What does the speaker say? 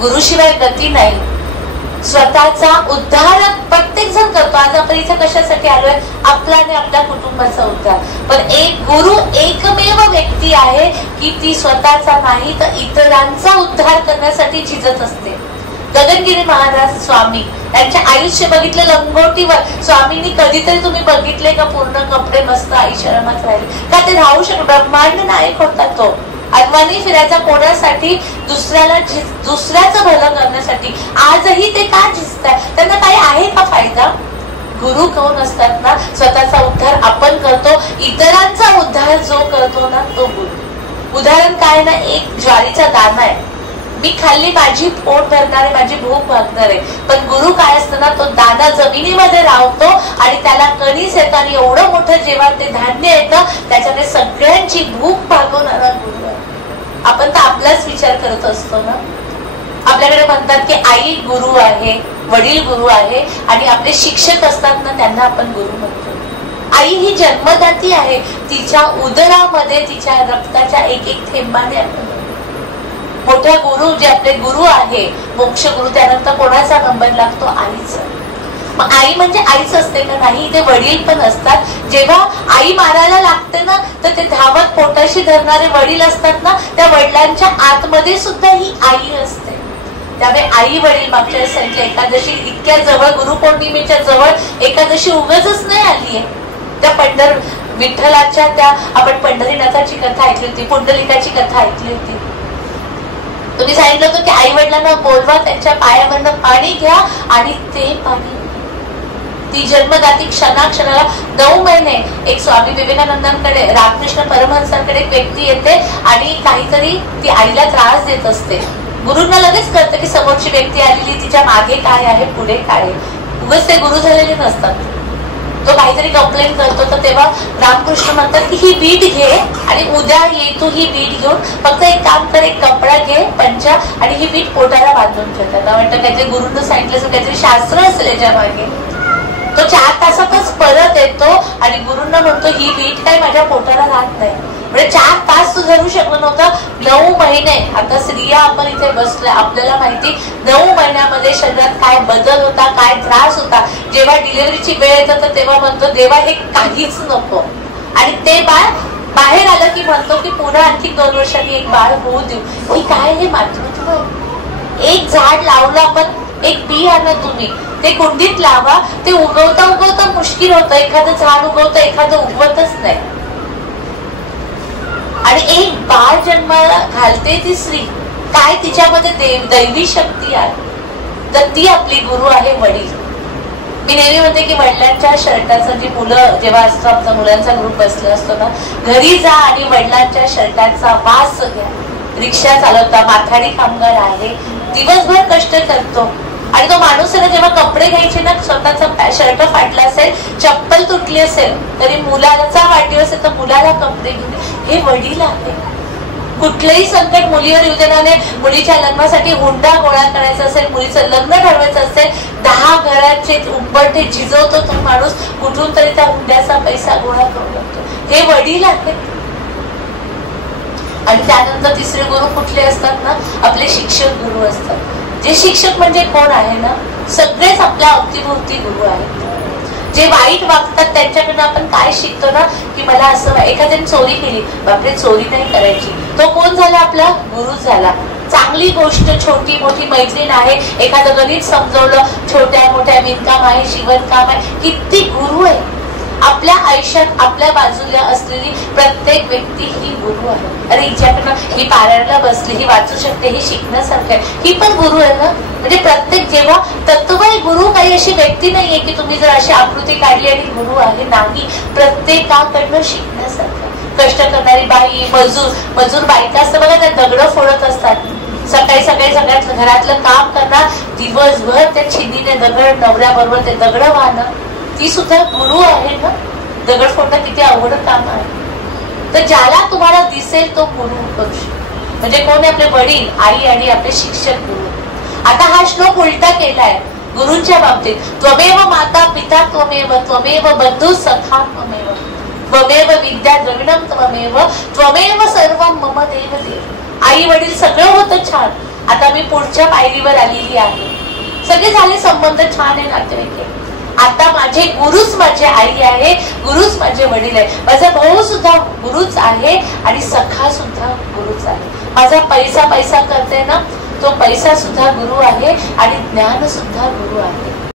गुरुशिवाय गती नाही. स्वतःचा उद्धार प्रत्येक जण करतो. आज आपण इथे कशासाठी आलोय? आपला आणि आपल्या कुटुंबाचा उद्धार. पण एक गुरु एकमेव व्यक्ती आहे की ती स्वतःचा नाही तर इतरांचा उद्धार करण्यासाठी झिजत असते. गगनगिरी महाराज स्वामी त्यांच्या आयुष्य बघितलं लंगोटीवर. स्वामींनी कधीतरी तुम्ही बघितले का पूर्ण कपडे मस्त आश्रमात राहिले का? ते राहू शकतो. ब्रह्मांड नायक होता तो. अनवाणी फिरायचा कोणासाठी? दुसऱ्याचं भलं करण्यासाठी. आजही ते का झिजतात? त्यांना काही आहे का फायदा? गुरु कोण असतात ना, स्वतःचा उद्धार आपण करतो, इतरांचा उद्धार जो करतो ना तो गुरु. उदाहरण काय ना, एक ज्वारीचा दाना आहे. मी खाल्ली, माझी पोट भरणार आहे, माझी भूक भागणार आहे. पण गुरु काय असतं ना, तो दाना जमिनीमध्ये राहतो आणि त्याला कणीस येतं आणि एवढं मोठं जेव्हा ते धान्य येतं त्याच्याने सगळ्यांची भूक भागवणारा गुरु आहे. आपण तर आपलाच विचार करत असतो ना. आपल्याकडे म्हणतात की आई गुरु आहे, वडील गुरु आहे आणि आपले शिक्षक असतात ना त्यांना आपण गुरु म्हणतो. आई ही जन्मदाती आहे. तिच्या उदरामध्ये तिच्या रक्ताच्या एक एक थेंबाने आपण मोठा गुरु जे आपले गुरु आहे, मोक्ष गुरु, त्यानंतर कोणाचा नंबर लागतो? आईचा. मग आई म्हणजे आईच असते का? नाही, ते वडील पण असतात. जेव्हा आई मारायला लागते ना तर ते धावत पोटाशी धरणारे वडील असतात ना, त्या वडिलांच्या आतमध्ये सुद्धा ही आई असते. त्यामुळे आई वडील मागच्या सांगितलं एकादशी इतक्या जवळ, गुरुपौर्णिमेच्या जवळ एकादशी उगाचच नाही आली आहे. त्या विठ्ठलाच्या त्या आपण पंढरीनाथाची कथा ऐकली होती, पुंडलिकाची कथा ऐकली होती. तुम्ही सांगितलं होतं की आई वडिलांना बोलवा, त्यांच्या पायावरनं पाणी घ्या आणि ते पाणी ती जन्मदाती क्षणाक्षणाला 9 महिने एक स्वामी विवेकानंदांकडे, रामकृष्ण परमहंसांकडे एक व्यक्ती येते आणि काहीतरी ती आईला त्रास देत असते. गुरुंना लगेच कळतं की समोरची व्यक्ती आलेली तिच्या मागे काय आहे, पुढे काय आहे. उगाच ते गुरु झालेले नसतात. तो काहीतरी कंप्लेंट करतो तर तेव्हा रामकृष्ण म्हणतात की ही बीट घे आणि उद्या ये तू ही बीट घेऊन. फक्त एक काम कर, एक कपडा घे, पंचा, आणि ही बीट पोटाला बांधून ठेवतात. म्हणतात काहीतरी गुरुंना सांगितलं, काहीतरी शास्त्र असेल याच्या मागे. तो 4 तासातच परत येतो आणि गुरुंना म्हणतो ही बीट काय माझ्या पोटाला राहत नाही. म्हणजे 4 तास तू धरू शकलं नव्हतं. 9 महिने. आता स्त्रिया आपण इथे बसल्या, आपल्याला माहिती 9 महिन्यामध्ये शरीरात काय बदल होता, काय त्रास होता. जेव्हा डिलिव्हरीची वेळ येतं तर तेव्हा म्हणतो देवा हे काहीच नको. आणि ते बाळ बाहेर आलं की म्हणतो की पुन्हा आणखी 2 वर्षांनी एक बाळ होऊ देऊ. ही काय हे मातृत्व? एक झाड लावलं आपण, एक बी आणा तुम्ही, ते कुंडीत लावा, ते उगवता उगवता मुश्किल होतं. एखादं झाड उगवतं, एखादं उगवतच नाही. आणि एक बाळ जन्माला घालते ती स्त्री, काय तिच्यामध्ये दैवी शक्ती आहे. तर ती आपली गुरु आहे वडील. मी नेहमी म्हणते की वडिलांच्या शर्टाचं, जी मुलं जेव्हा असतो, आमचा मुलांचा ग्रुप बसला असतो ना, घरी जा आणि वडिलांच्या शर्टाचा वास घ्या. रिक्षा चालवता, माथाडी कामगार आहे, दिवसभर कष्ट करतो आणि तो माणूस आहे ना, जेव्हा कपडे घ्यायचे ना, स्वतःचा शर्ट फाटला असेल, चप्पल तुटली असेल तरी मुलाचा वाढदिवस असेल तर मुलाला कपडे घेऊन, हे वडील आहे. कुठलंही संकट मुलीवर येऊ देण्याने, मुलीच्या लग्नासाठी हुंडा गोळा करायचा असेल, मुलीचं लग्न ठरवायचं असेल, 10 घराचे उंबरठे झिजवतो तो माणूस, कुठून तरी त्या हुंड्याचा पैसा गोळा करू लागतो. हे वडील आहे. आणि त्यानंतर तिसरे गुरु कुठले असतात ना, आपले शिक्षक गुरु असतात. जे शिक्षक म्हणजे कोण आहे ना, सगळेच आपल्या अवतीभोवती गुरु आहेत. जे वाईट वागतात त्यांच्याकडनं आपण काय शिकतो ना, की मला असं एखाद्याने चोरी केली, बापरे चोरी नाही करायची, तो कोण झाला? आपला गुरु झाला. चांगली गोष्ट, छोटी मोठी मैत्रीण आहे, एखादं गणित समजवलं, छोट्या मोठ्या विणकाम आहे, शिवणकाम आहे, किती गुरु आहे. आपल्या आयुष्यात आपल्या बाजूला असलेली प्रत्येक व्यक्ती ही गुरु आहे. अरे हिच्याकडनं ही पारायणाला बसली, ही वाचू शकते, ही शिकण्यासारखं आहे, ही पण गुरु आहे ना. म्हणजे प्रत्येक जेव्हा तत्वय गुरु काही अशी व्यक्ती नाहीये की तुम्ही जर अशी आकृती काढली आणि गुरु आहे, नाही. प्रत्येकाकडनं शिकण्यासारखं. कष्ट करणारी बाई, मजूर बायका असतं बघा, त्या दगड फोडत असतात. सकाळी सगळ्यात घरातलं काम करणार, दिवसभर त्या छिन्नीने दगड, नवऱ्याबरोबर ते दगड वाहणं, ती सुद्धा गुरु आहे ना. दगड फोडणं किती अवघड काम आहे. तर ज्याला तुम्हाला दिसेल तो गुरु करू शकतो. म्हणजे कोण? आपले वडील, आई आणि आपले शिक्षक गुरु. आता हा श्लोक उलटा केलाय गुरूंच्या बाबतीत. त्वमेव माता पिता त्वमेव, त्वमेव बंधू सखा त्वमेव, त्वमेव विद्या द्रविणम त्वमेव, त्वमेव सर्वं मम देव देव. आई वडील सगळं होतं छान, आता मी पुढच्या पायरीवर आलेली आहे. सगळे झाले संबंध छान आहे, नातेवाईक आहे. आता माझे गुरुच माझी आई आहे, गुरुच माझे वडील आहे, माझा भाऊ सुद्धा गुरुच आहे आणि सखा सुद्धा गुरुच आहे. माझा पैसा करते ना, तो पैसा सुद्धा गुरु आहे आणि ज्ञान सुद्धा गुरु आहे.